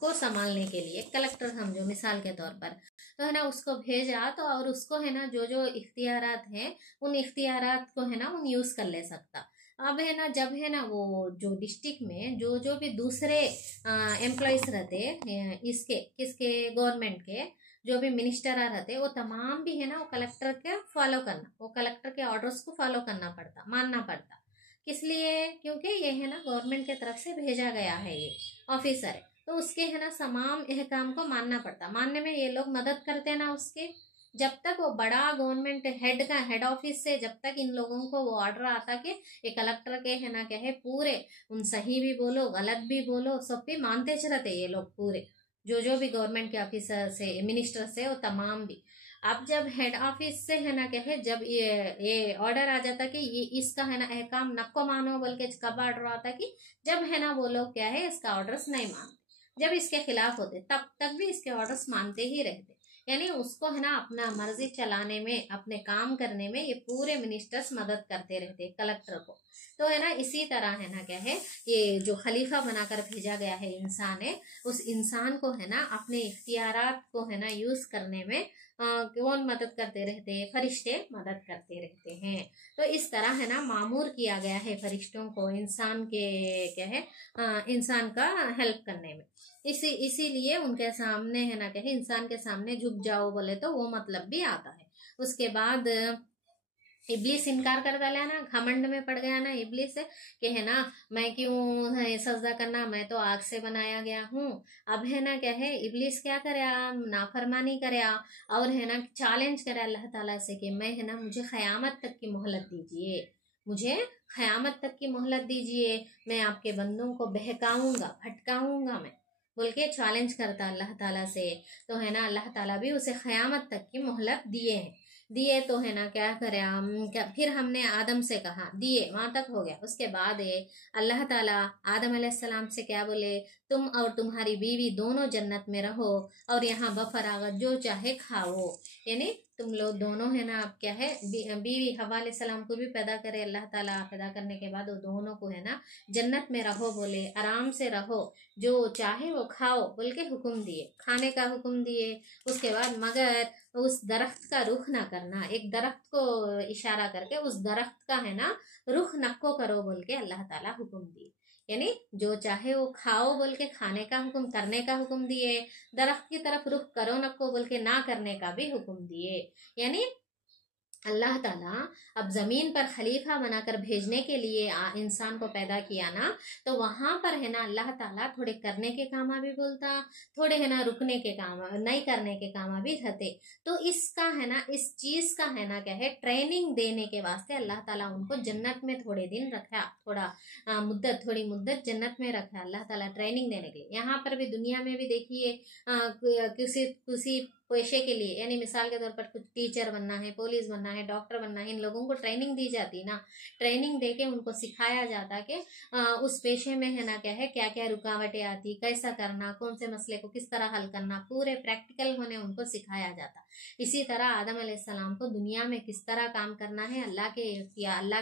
को संभालने के लिए, कलेक्टर समझो मिसाल के तौर पर। तो है ना उसको भेजा, तो और उसको है ना जो जो इख्तियारात हैं उन इख्तियारात को है ना उन यूज कर ले सकता। अब है ना जब है ना वो जो डिस्ट्रिक्ट में जो जो भी दूसरे एम्प्लॉयज रहते इसके किसके गवर्नमेंट के, जो भी मिनिस्टर रहते वो तमाम भी है ना वो कलेक्टर के फॉलो करना, वो कलेक्टर के ऑर्डर्स को फॉलो करना पड़ता, मानना पड़ता। किस लिए? क्योंकि ये है ना गवर्नमेंट की तरफ से भेजा गया है, ये ऑफिसर है, तो उसके है ना तमाम अहकाम को मानना पड़ता। मानने में ये लोग मदद करते ना उसके। जब तक वो बड़ा गवर्नमेंट हेड का हेड ऑफिस से जब तक इन लोगों को वो ऑर्डर आता कि ये कलेक्टर के है ना क्या है पूरे, उन सही भी बोलो गलत भी बोलो सब भी मानते चलते ये लोग पूरे, जो जो भी गवर्नमेंट के ऑफिसर से मिनिस्टर से वो तमाम भी। अब जब हेड ऑफिस से है ना क्या है जब ये ऑर्डर आ जाता कि ये इसका है ना अहकाम नको मानो, बल्कि कब ऑर्डर आता कि जब है ना वो लोग क्या है इसका ऑर्डर्स नहीं मानते, जब इसके खिलाफ होते तब तक भी इसके ऑर्डर्स मानते ही रहते। यानी उसको है ना अपना मर्जी चलाने में, अपने काम करने में ये पूरे मिनिस्टर्स मदद करते रहते कलेक्टर को। तो है ना इसी तरह है ना क्या है ये जो खलीफा बनाकर भेजा गया है इंसान है, उस इंसान को है ना अपने इख्तियारात को है ना यूज करने में कौन मदद करते रहते हैं? फरिश्ते मदद करते रहते हैं। तो इस तरह है ना मामूर किया गया है फरिश्तों को इंसान के क्या है इंसान का हेल्प करने में। इसीलिए उनके सामने है ना क्या है इंसान के सामने झुक जाओ बोले तो वो मतलब भी आता है। उसके बाद इब्लिस इनकार कर डाला ना, घमंड में पड़ गया ना इब्लिस कि है ना मैं क्यों है सजदा करना, मैं तो आग से बनाया गया हूँ। अब है ना क्या है इब्लिस क्या करे, नाफरमानी करे और है ना चैलेंज करे अल्लाह ताला से कि मैं है ना मुझे क़यामत तक की मोहलत दीजिए, मुझे क़यामत तक की मोहलत दीजिए, मैं आपके बंदों को बहकाऊंगा भटकाऊंगा मैं, बोल के चैलेंज करता अल्लाह ताला से। तो है ना अल्लाह ताला भी उसे क़यामत तक की मोहलत दिए हैं। दिए तो है ना क्या करे हम क्या, फिर हमने आदम से कहा दिए वहां तक हो गया। उसके बाद अल्लाह ताला आदम अलैहिस्सलाम से क्या बोले, तुम और तुम्हारी बीवी दोनों जन्नत में रहो और यहाँ बफरागत जो चाहे खाओ। यानी तुम लोग दोनों है ना आप क्या है बीवी हवा अलैहिस्सलाम को भी पैदा करे अल्लाह ताला, पैदा करने के बाद वो दोनों को है ना जन्नत में रहो, बोले आराम से रहो, जो चाहे वो खाओ बोल के हुक्म दिए, खाने का हुक्म दिए। उसके बाद मगर उस दरख्त का रुख ना करना, एक दरख्त को इशारा करके उस दरख्त का है ना रुख नको करो बोल के अल्लाह ताला हुक्म दिए। यानी जो चाहे वो खाओ बोल के खाने का हुक्म, करने का हुक्म दिए, दरख्त की तरफ रुख करो नको बोल के ना करने का भी हुक्म दिए। यानी अल्लाह ताला अब जमीन पर खलीफा बनाकर भेजने के लिए इंसान को पैदा किया ना, तो वहां पर है ना अल्लाह ताला थोड़े करने के काम भी बोलता, थोड़े है ना रुकने के काम नहीं करने के काम भी रहते। तो इसका है ना इस चीज का है ना क्या है ट्रेनिंग देने के वास्ते अल्लाह ताला उनको जन्नत में थोड़े दिन रखा, थोड़ा थोड़ी मुद्दत जन्नत में रखा अल्लाह ताला ट्रेनिंग देने के लिए। यहाँ पर भी दुनिया में भी देखिए किसी किसी पेशे के लिए, यानी मिसाल के तौर पर कुछ टीचर बनना है, पुलिस बनना है, डॉक्टर बनना है, इन लोगों को ट्रेनिंग दी जाती ना, ट्रेनिंग देके उनको सिखाया जाता कि उस पेशे में है ना क्या है क्या क्या रुकावटें आती, कैसा करना, कौन से मसले को किस तरह हल करना, पूरे प्रैक्टिकल होने उनको सिखाया जाता। इसी तरह आदम अलैहिस्सलाम को दुनिया में किस तरह काम करना है, अल्लाह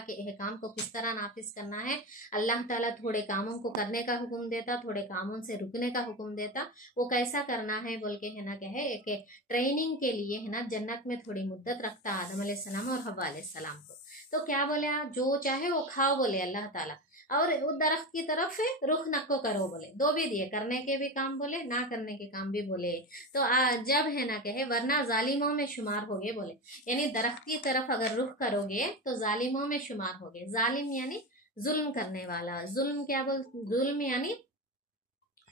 के अहकाम को किस तरह नाफिज करना है, अल्लाह ताला थोड़े कामों को करने का हुक्म देता, थोड़े कामों से रुकने का हुक्म देता, वो कैसा करना है बोल के है ना क्या है एक ट्रेनिंग के लिए है ना जन्नत में थोड़ी मुद्दत रखता आदम अलैहिस्सलाम और हव्वा अलैहिस्सलाम को। तो क्या बोले आप, जो चाहे वो खाओ बोले अल्लाह ताला, और वो दरख्त की तरफ से रुख नको करो बोले, दो भी दिए, करने के भी काम बोले, ना करने के काम भी बोले। तो जब है ना कहे वरना जालिमों में शुमार होगे बोले, यानी दरख्त की तरफ अगर रुख करोगे तो जालिमों में शुमार होगे। जालिम यानी जुल्म करने वाला, जुल्म क्या बोल, जुल्म यानी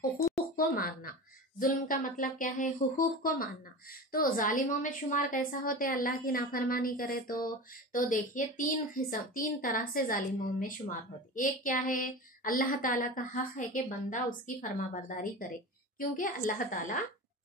हुकूक को मारना, जुल्म का मतलब क्या है? हुकूक को मानना। तो जालिमों में शुमार कैसा होते हैं? अल्लाह की नाफरमानी करे तो देखिए तीन तरह से जालिमों में शुमार होते। एक क्या है? अल्लाह ताला का हक है कि बंदा उसकी फरमाबरदारी करे, क्योंकि अल्लाह ताला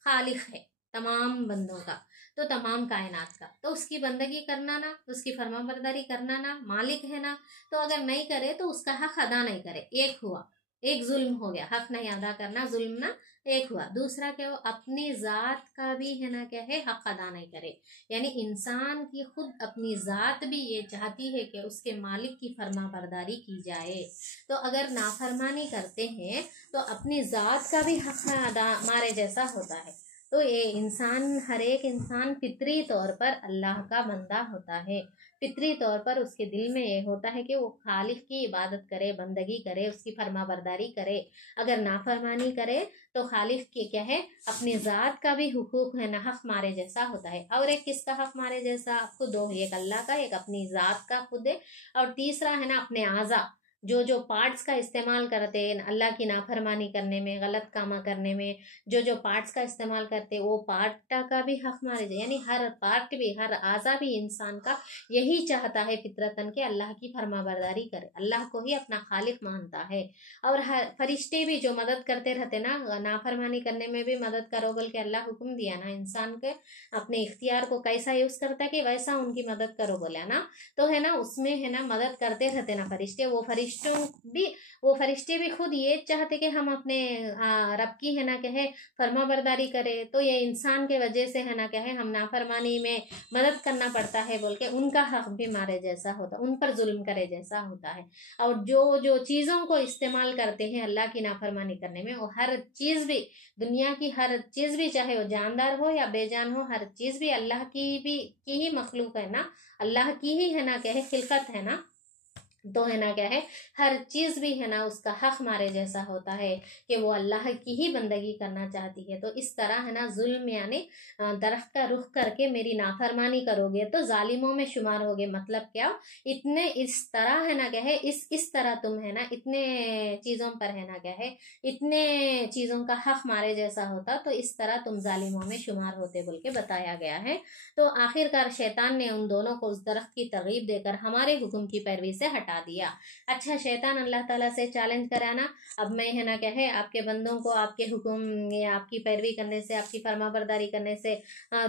खालिक है तमाम बंदों का, तो तमाम कायनात का, तो उसकी बंदगी करना ना, उसकी फरमाबरदारी करना ना, मालिक है ना, तो अगर नहीं करे तो उसका हक अदा नहीं करे, एक हुआ, एक जुल्म हो गया, हक नहीं अदा करना जुल्म ना, एक हुआ। दूसरा क्या हो? अपनी जात का भी है ना क्या है, हक अदा नहीं करे, यानी इंसान की खुद अपनी जात भी ये चाहती है कि उसके मालिक की फर्मा बरदारी की जाए, तो अगर नाफरमानी करते हैं तो अपनी जात का भी हक अदा हमारे जैसा होता है। तो ये इंसान, हर एक इंसान फितरी तौर पर अल्लाह का बंदा होता है, फितरी तौर पर उसके दिल में ये होता है कि वो खालिक की इबादत करे, बंदगी करे, उसकी फरमाबरदारी करे। अगर नाफरमानी करे तो खालिक के क्या है, अपनी ज़ात का भी हुकूक है ना, हक मारे जैसा होता है। और एक किसका हक मारे जैसा? आपको दो, एक अल्लाह का, एक अपनी ज़ात का खुद है, और तीसरा है ना अपने आज़ा, जो पार्ट्स का इस्तेमाल करते हैं अल्लाह की नाफरमानी करने में, गलत कामा करने में, जो पार्ट्स का इस्तेमाल करते हैं वो पार्ट का भी हक मारे जाए, यानी हर पार्ट भी, हर आज़ा भी इंसान का यही चाहता है फितरतन के अल्लाह की फरमाबरदारी करे, अल्लाह को ही अपना खालिक मानता है। और हर फरिश्ते भी जो मदद करते रहते ना, नाफरमानी करने में भी मदद करो बोल के अल्लाह हुक्म दिया ना, इंसान के अपने इख्तियार को कैसा यूज करता है कि वैसा उनकी मदद करो बोला ना, तो है ना उसमें है ना मदद करते रहते ना फरिश्ते, वो फरिश्ते भी खुद ये चाहते कि हम अपने रब की है ना क्या है फर्मा बरदारी करे, तो ये इंसान के वजह से है ना क्या है हम नाफरमानी में मदद करना पड़ता है बोल के उनका हक भी मारे जैसा होता, उन पर जुल्म करे जैसा होता है। और जो चीज़ों को इस्तेमाल करते हैं अल्लाह की नाफरमानी करने में, वो हर चीज़ भी, दुनिया की हर चीज़ भी, चाहे वो जानदार हो या बेजान हो, हर चीज़ भी अल्लाह की ही मखलूक है ना, अल्लाह की ही है ना क्या है खिलकत है ना, तो है ना क्या है हर चीज भी है ना उसका हक मारे जैसा होता है कि वो अल्लाह की ही बंदगी करना चाहती है। तो इस तरह है ना जुल्म यानी दरख्त का रुख करके मेरी नाफरमानी करोगे तो जालिमों में शुमार होगे। मतलब क्या? इतने इस तरह है ना क्या है इस तरह तुम है ना इतने चीजों पर है ना क्या है इतने चीजों का हक मारे जैसा होता, तो इस तरह तुम जालिमों में शुमार होते बोल के बताया गया है। तो आखिरकार शैतान ने उन दोनों को उस दरख्त की तरगीब देकर हमारे हुक्म की पैरवी से हटा दिया। अच्छा, शैतान अल्लाह ताला से चैलेंज कराना, अब मैं है ना क्या है आपके बंदों को आपके हुक्म या आपकी पैरवी करने से, आपकी फरमाबरदारी करने से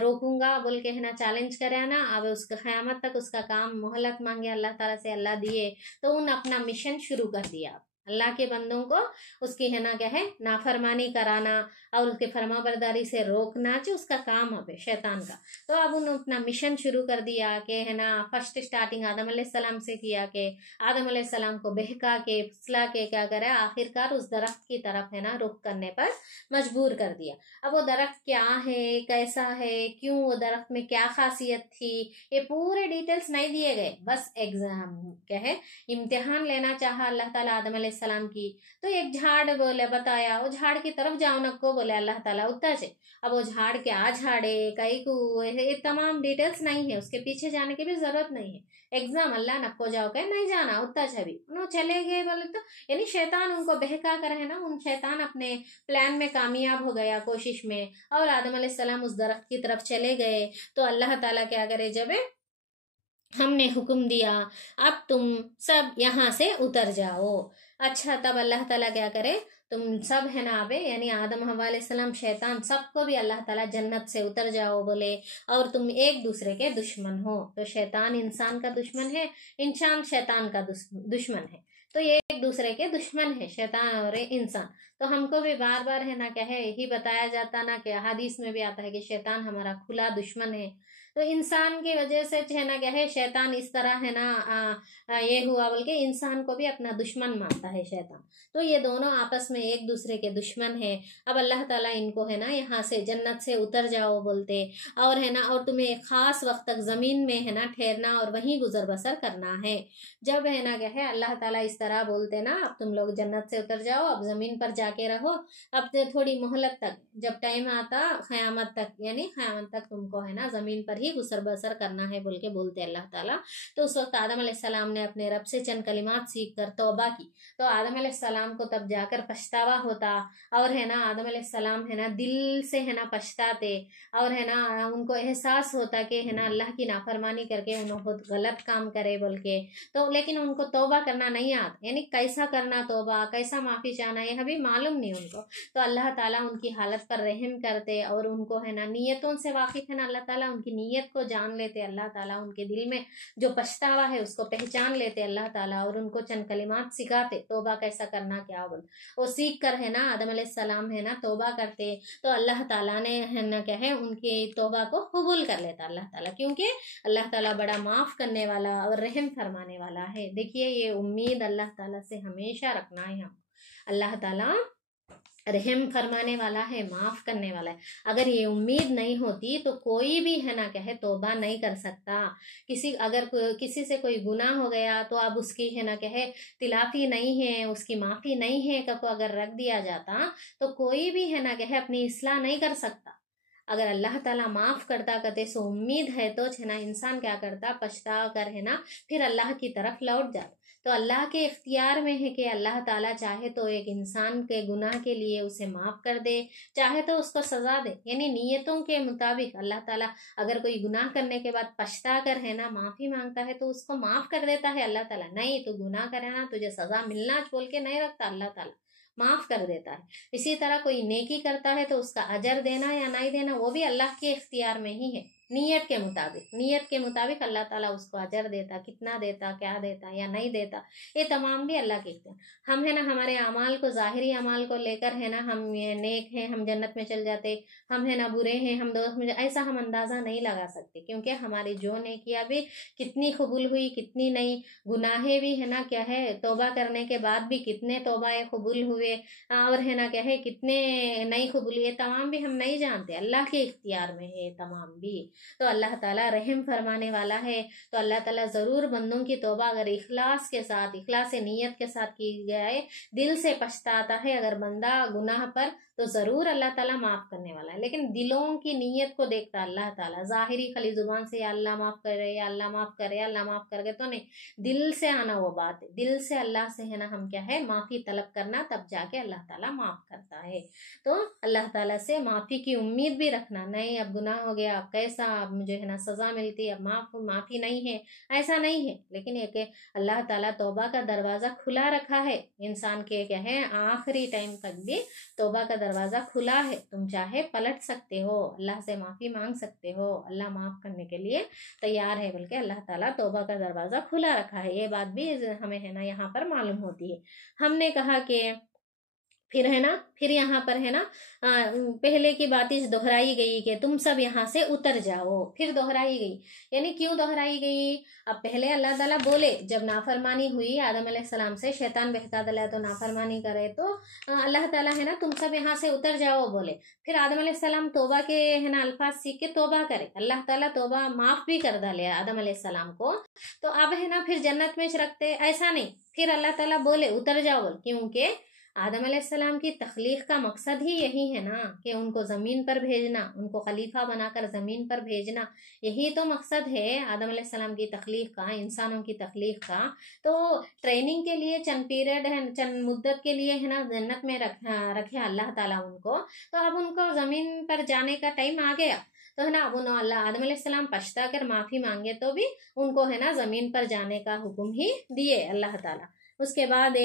रोकूंगा बोल के है ना चैलेंज कराना। अब उसका क़यामत तक उसका काम मोहलत मांगे अल्लाह ताला से, अल्लाह दिए तो उन अपना मिशन शुरू कर दिया, अल्लाह के बंदों को उसकी है ना क्या है नाफरमानी कराना और उसके फरमाबरदारी से रोकना, जो उसका काम है शैतान का। तो अब उन्होंने अपना मिशन शुरू कर दिया कि है ना फर्स्ट स्टार्टिंग आदम अलैहिस्सलाम से किया कि आदम अलैहिस्सलाम को बहका के फुसला के क्या करे, आखिरकार उस दरख्त की तरफ है ना रुख करने पर मजबूर कर दिया। अब वो दरख्त क्या है, कैसा है, क्यों, वो दरख्त में क्या खासियत थी, ये पूरे डिटेल्स नहीं दिए गए, बस एग्जाम क्या है इम्तिहान लेना चाहा अल्लाह ताला आदम अलैहिस्सलाम की। तो एक झाड़ बोले बताया, वो झाड़ की तरफ जाओ नको बोले अल्लाह ताला उत्ता से। अब वो झाड़ क्या झाड़े कई को ये तमाम डिटेल्स नहीं है, उसके पीछे जाने की भी जरूरत नहीं है, एग्जाम अल्लाह नको जाओ कहे नहीं जाना उत्ता छवि उन्होंने चले गए बोले तो, यानी शैतान उनको बहका कर है ना, उन शैतान अपने प्लान में कामयाब हो गया कोशिश में, और आदम अलैहिस्सलाम उस दरख्त की तरफ चले गए। तो अल्लाह ताला क्या करे, जब हमने हुक्म दिया अब तुम सब यहाँ से उतर जाओ। अच्छा, तब अल्लाह ताला क्या करे, तुम सब है ना आबे यानी आदम हवा अलैहिस्सलाम शैतान सबको भी अल्लाह ताला जन्नत से उतर जाओ बोले, और तुम एक दूसरे के दुश्मन हो। तो शैतान इंसान का दुश्मन है, इंसान शैतान का दुश्मन है, तो ये एक दूसरे के दुश्मन है शैतान और इंसान। तो हमको भी बार बार है ना क्या है यही बताया जाता ना कि हदीस में भी आता है कि शैतान हमारा खुला दुश्मन है। तो इंसान की वजह से है ना क्या है शैतान इस तरह है ना ये हुआ बल्कि इंसान को भी अपना दुश्मन मानता है शैतान। तो ये दोनों आपस में एक दूसरे के दुश्मन है। अब अल्लाह ताला इनको है ना यहाँ से जन्नत से उतर जाओ बोलते, और है ना और तुम्हें एक खास वक्त तक जमीन में है ना ठहरना और वहीं गुजर बसर करना है। जब है ना क्या है अल्लाह ताला इस तरह बोलते ना अब तुम लोग जन्नत से उतर जाओ, अब जमीन पर जाके रहो, अब थोड़ी मोहलत तक, जब टाइम आता क़यामत तक, यानी क़यामत तक तुमको है ना जमीन पर ही गुसर बसर करना है बोल के बोलते अल्लाह ताला। तो उस वक्त आदम अलैहिस्सलाम ने अपने रब से चंद कलिमात सीख कर तौबा की, तो आदम अलैहिस्सलाम को तब जाकर पछतावा होता, और है ना आदम अलैहिस्सलाम है ना दिल से है ना पछताते, और है ना उनको एहसास होता कि है ना अल्लाह की नाफरमानी करके उन्होंने बहुत गलत काम करे बोल के। तो लेकिन उनको तौबा करना नहीं आता, यानी कैसा करना तौबा, कैसा माफ़ी चाहना, यह भी मालूम नहीं उनको। तो अल्लाह ताला उनकी हालत पर रहम करते, और उनको है ना नीयतों से वाकिफ है ना अल्लाह ताला, उनकी नीयत को जान लेते अल्लाह ताला, उनके दिल में जो पछतावा है उसको पहचान लेते अल्लाह ताला, और उनको चंद कलिमात सिखाते तौबा कैसा करना क्या बोल। वो सीख कर है ना आदम अलैहिस्सलाम है ना तौबा करते, तो अल्लाह ताला ने है ना क्या है उनकी तौबा को कबूल कर लेता अल्लाह ताला, क्योंकि अल्लाह ताला बड़ा माफ़ करने वाला और रहम फरमाने वाला है। देखिए ये उम्मीद अल्लाह ताला से हमेशा रखना है हम, अल्लाह ताला रहम फरमाने वाला है, माफ़ करने वाला है। अगर ये उम्मीद नहीं होती तो कोई भी है ना क्या है तौबा नहीं कर सकता। अगर किसी से कोई गुनाह हो गया तो अब उसकी है ना क्या है तिलाफी नहीं है, उसकी माफ़ी नहीं है को अगर रख दिया जाता तो कोई भी है ना क्या है अपनी इस्लाह नहीं कर सकता। अगर अल्लाह ताला माफ़ करता करते सो उम्मीद है तो है ना इंसान क्या करता, पछता कर है ना फिर अल्लाह की तरफ लौट जाता। तो अल्लाह के इख्तियार में है कि अल्लाह ताला चाहे तो एक इंसान के गुनाह के लिए उसे माफ़ कर दे, चाहे तो उसको सज़ा दे, यानी नीयतों के मुताबिक अल्लाह ताला अगर कोई गुनाह करने के बाद पछता कर है ना माफ़ी मांगता है तो उसको माफ़ कर देता है अल्लाह ताला। नहीं तो गुनाह करे ना तुझे सज़ा मिलना बोल के नहीं रखता अल्लाह ताला, माफ़ कर देता है। इसी तरह कोई नेकी करता है तो उसका अजर देना या नहीं देना वो भी अल्लाह के इख्तियार में ही है, नीयत के मुताबिक अल्लाह ताला उसको अजर देता, कितना देता, क्या देता या नहीं देता, ये तमाम भी अल्लाह के इख्तियार। हम है ना हमारे अमाल को, ज़ाहिरी अमाल को लेकर है ना हम ये नेक हैं हम जन्नत में चल जाते, हम है ना बुरे हैं हम दोस्त में, ऐसा हम अंदाज़ा नहीं लगा सकते, क्योंकि हमारी जो नेकियां भी कितनी कबूल हुई कितनी नहीं, गुनाहें भी है ना क्या है तौबा करने के बाद भी कितने तौबाए कबूल हुए, और है ना क्या है कितने नहीं कबूल, ये तमाम भी हम नहीं जानते, अल्लाह के इख्तियार में है तमाम भी। तो अल्लाह ताला रहम फरमाने वाला है, तो अल्लाह ताला ज़रूर बंदों की तौबा अगर इखलास के साथ, इखलास नीयत के साथ की जाए, दिल से पछताता है अगर बंदा गुनाह पर, तो ज़रूर अल्लाह ताला माफ़ करने वाला है। लेकिन दिलों की नीयत को देखता अल्लाह ताला, ज़ाहिरी खाली ज़ुबान से या अल्लाह माफ़ करे या अल्लाह माफ़ करे या अल्लाह माफ़ कर गए तो नहीं, दिल से आना वो बात है, दिल से अल्लाह से है ना हम क्या है माफ़ी तलब करना, तब जाके अल्लाह ताला माफ़ करता है। तो अल्लाह ताला से माफ़ी की उम्मीद भी रखना, नहीं अब गुनाह हो गया अब कैसा, अब मुझे है ना सज़ा मिलती अब माफ़ी नहीं है, ऐसा नहीं है। लेकिन एक अल्लाह ताला तौबा का दरवाज़ा खुला रखा है इंसान के क्या है आखिरी टाइम तक भी तौबा का दरवाज़ा खुला है, तुम चाहे पलट सकते हो, अल्लाह से माफ़ी मांग सकते हो, अल्लाह माफ़ करने के लिए तैयार है, बल्कि अल्लाह ताला तौबा का दरवाज़ा खुला रखा है। ये बात भी हमें है ना यहाँ पर मालूम होती है। हमने कहा कि फिर है ना, फिर यहाँ पर है ना पहले की बात इस दोहराई गई कि तुम सब यहाँ से उतर जाओ, फिर दोहराई गई, यानी क्यों दोहराई गई। अब पहले अल्लाह ताला बोले जब नाफरमानी हुई आदम अलैहिस्सलाम से, शैतान बहका दिलाया तो नाफरमानी करे, तो अल्लाह ताला है ना तुम सब यहाँ से उतर जाओ बोले। फिर आदम अलैहिस्सलाम तौबा के है ना अल्फाज सीख के तौबा करे, अल्लाह ताला तौबा माफ़ भी कर डाले आदम अलैहिस्सलाम को। तो अब है ना फिर जन्नत में रखते, ऐसा नहीं, फिर अल्लाह ताला बोले उतर जाओ बोल, क्योंकि आदम अलैहिस्सलाम की तख्लीक का मकसद ही यही है ना कि उनको ज़मीन पर भेजना, उनको खलीफा बनाकर ज़मीन पर भेजना, यही तो मकसद है आदम अलैहिस्सलाम की तख्लीक का, इंसानों की तख्लीक का। तो ट्रेनिंग के लिए चंद पीरियड है, चंद मुद्दत के लिए है ना जन्नत में रखे अल्लाह ताला उनको, तो अब उनको ज़मीन पर जाने का टाइम आ गया, तो है ना अब अल्लाह आदम अलैहिस्सलाम पछता कर माफ़ी मांगे तो भी उनको है ना ज़मीन पर जाने का हुक्म ही दिए अल्लाह ताला। उसके बाद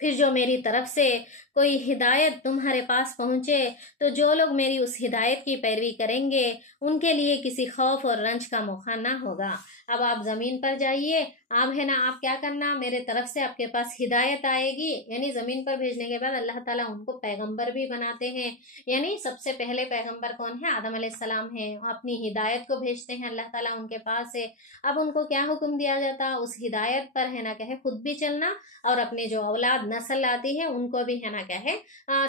फिर जो मेरी तरफ से कोई हिदायत तुम्हारे पास पहुँचे तो जो लोग मेरी उस हिदायत की पैरवी करेंगे उनके लिए किसी खौफ और रंज का मौका ना होगा। अब आप ज़मीन पर जाइए, आप है ना आप क्या करना, मेरे तरफ से आपके पास हिदायत आएगी, यानी ज़मीन पर भेजने के बाद अल्लाह ताला उनको पैगंबर भी बनाते हैं, यानी सबसे पहले पैगंबर कौन है, आदम अलैहिस्सलाम है, अपनी हिदायत को भेजते हैं अल्लाह ताला उनके पास है। अब उनको क्या हुक्म दिया जाता, उस हिदायत पर है ना क्या है खुद भी चलना, और अपने जो औलाद नस्ल आती है उनको भी है ना क्या है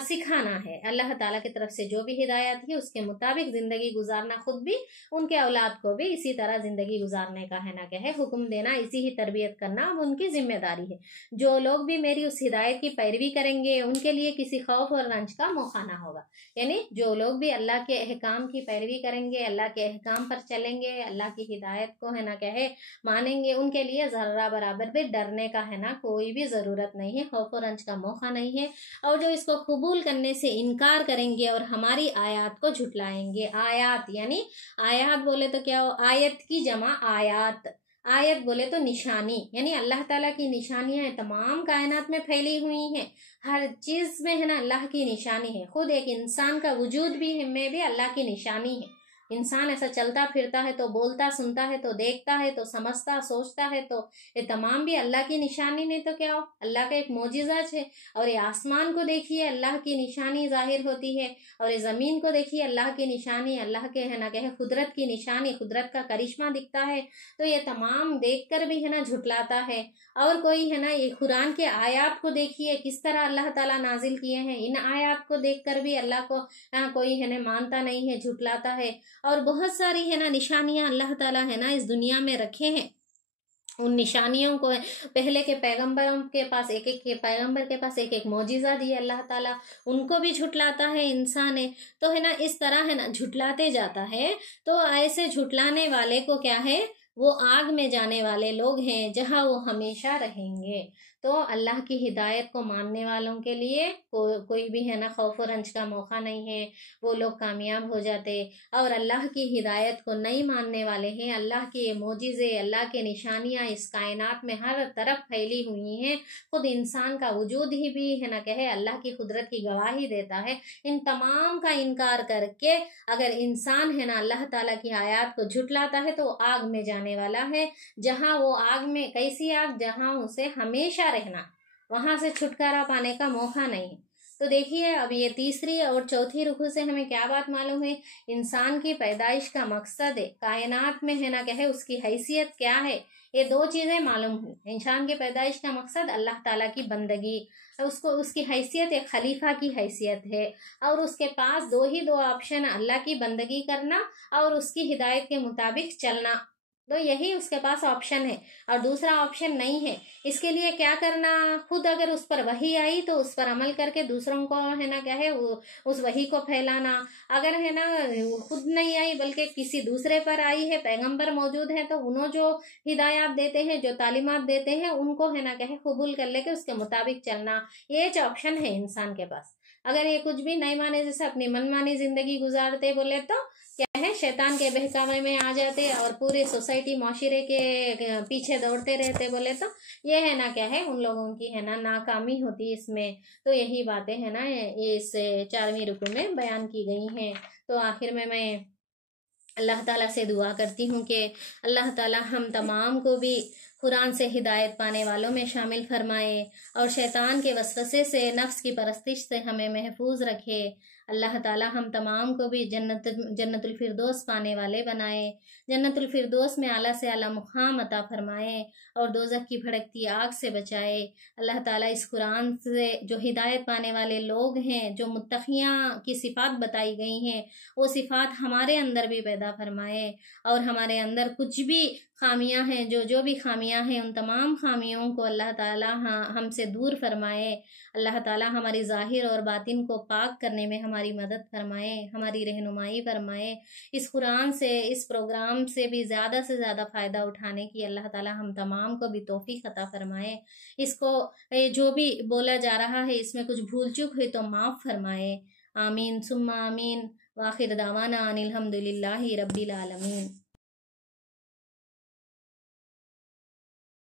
सिखाना है। अल्लाह ताला की तरफ से जो भी हिदायत है उसके मुताबिक ज़िंदगी गुजारना, खुद भी उनके औलाद को भी इसी तरह ज़िंदगी गुजारने का है ना क्या है हुक्म देना, इसी ही तरबियत करना अब उनकी जिम्मेदारी है। जो लोग भी मेरी उस हिदायत की पैरवी करेंगे उनके लिए किसी खौफ और रंज का मौका ना होगा। यानी जो लोग भी अल्लाह के अहकाम की पैरवी करेंगे, अल्लाह के अहकाम पर चलेंगे, अल्लाह की हिदायत को है ना क्या है मानेंगे, उनके लिए जर्रा बराबर भी डरने का है ना कोई भी ज़रूरत नहीं है, खौफ और रंज का मौका नहीं है। और जो इसको कबूल करने से इनकार करेंगे और हमारी आयत को झुटलाएंगे, आयत यानी आयत बोले तो क्या हो, आयत की जमा आयत, आयत बोले तो निशानी, यानी अल्लाह ताला की निशानियां तमाम कायनात में फैली हुई हैं, हर चीज में है ना अल्लाह की निशानी है। खुद एक इंसान का वजूद भी में भी अल्लाह की निशानी है। इंसान ऐसा चलता फिरता है तो बोलता सुनता है तो देखता है तो समझता सोचता है, तो ये तमाम भी अल्लाह की निशानी, नहीं तो क्या हो, अल्लाह का एक मोजिज़ा है। और ये आसमान को देखिए अल्लाह की निशानी जाहिर होती है, और ये ज़मीन को देखिए अल्लाह की निशानी, अल्लाह के है ना कहे कुदरत की निशानी, कुदरत का करिश्मा दिखता है। तो ये तमाम देख कर भी है ना झुटलाता है। और कोई है ना ये कुरान के आयात को देखिए किस तरह अल्लाह ताला नाजिल किए हैं, इन आयात को देखकर भी अल्लाह को कोई है ना मानता नहीं है, झुटलाता है। और बहुत सारी है ना निशानियां अल्लाह ताला है ना इस दुनिया में रखे हैं, उन निशानियों को पहले के पैगंबरों के पास एक एक के पैगंबर के पास एक एक मौजिज़ा दिए अल्लाह ताला, उनको भी झुटलाता है इंसान है। तो है ना इस तरह है ना झुटलाते जाता है। तो ऐसे झुटलाने वाले को क्या है, वो आग में जाने वाले लोग हैं जहां वो हमेशा रहेंगे। तो अल्लाह की हिदायत को मानने वालों के लिए कोई भी है ना खौफ और रंज का मौका नहीं है, वो लोग कामयाब हो जाते। और अल्लाह की हिदायत को नहीं मानने वाले हैं, अल्लाह के मोजिज़े अल्लाह के निशानियाँ इस कायनात में हर तरफ फैली हुई हैं, खुद इंसान का वजूद ही भी है ना कहे अल्लाह की कुदरत की गवाही देता है। इन तमाम का इनकार करके अगर इंसान है ना अल्लाह ताला की आयत को झुटलाता है तो आग में जाने वाला है, जहां वो आग में, कैसी आग, जहां उसे हमेशा रहना, वहां से छुटकारा पाने का मौका नहीं। तो देखिए अब ये तीसरी और चौथी रुकू से हमें क्या बात मालूम है, इंसान की पैदाइश का मकसद है, कायनात में है ना क्या है उसकी हैसियत क्या है, ये दो चीजें मालूम हुई। इंसान की पैदाइश का मकसद अल्लाह ताला की बंदगी, उसको उसकी हैसियत एक खलीफा की हैसियत है, और उसके पास दो ऑप्शन, अल्लाह की बंदगी करना और उसकी हिदायत के मुताबिक चलना, तो यही उसके पास ऑप्शन है और दूसरा ऑप्शन नहीं है। इसके लिए क्या करना, खुद अगर उस पर वही आई तो उस पर अमल करके दूसरों को है ना क्या है उस वही को फैलाना, अगर है ना खुद नहीं आई बल्कि किसी दूसरे पर आई है, पैगंबर मौजूद है तो उन्होंने जो हिदायत देते हैं, जो तालीमात देते हैं, उनको है ना क्या है कबूल कर लेके उसके मुताबिक चलना, ये ऑप्शन है इंसान के पास। अगर ये कुछ भी नहीं माने, जैसे अपनी मनमानी जिंदगी गुजारते बोले तो क्या है शैतान के बहकावे में आ जाते और पूरे सोसाइटी माशरे के पीछे दौड़ते रहते बोले तो ये है ना क्या है उन लोगों की है ना नाकामी होती इसमें। तो यही बातें है ना ये इस 4वीं रुकू में बयान की गई हैं। तो आखिर में मैं अल्लाह ताला से दुआ करती हूँ कि अल्लाह ताला हम तमाम को भी कुरान से हिदायत पाने वालों में शामिल फरमाए और शैतान के वसवसे से, नफ्स की परस्तिश से हमें महफूज रखे। अल्लाह ताला हम तमाम को भी जन्नतुल फिरदौस पाने वाले बनाए, जन्नतुल फिरदौस में आला से आला मुकाम अता फरमाए और दोज़ख की भड़कती आग से बचाए। अल्लाह ताला इस कुरान से जो हिदायत पाने वाले लोग हैं, जो मुत्तक़ियाँ की सिफ़ात बताई गई हैं, वो सिफ़ात हमारे अंदर भी पैदा फरमाए और हमारे अंदर कुछ भी खामियां हैं, जो भी खामियां हैं, उन तमाम खामियों को अल्लाह ताला हमसे दूर फरमाए। अल्लाह ताला हमारी ज़ाहिर और बातिन को पाक करने में हमारी मदद फरमाए, हमारी रहनुमाई फरमाए। इस कुरान से, इस प्रोग्राम से भी ज़्यादा से ज़्यादा फ़ायदा उठाने की अल्लाह ताला हम तमाम को भी तौफीक अता फरमाए। इसको जो भी बोला जा रहा है इसमें कुछ भूल चूक हुई तो माफ़ फरमाए। आमीन सुम्मा आमीन। वाखिर दावाना अनिल हम्दुलिल्लाहि रब्बिल आलमीन।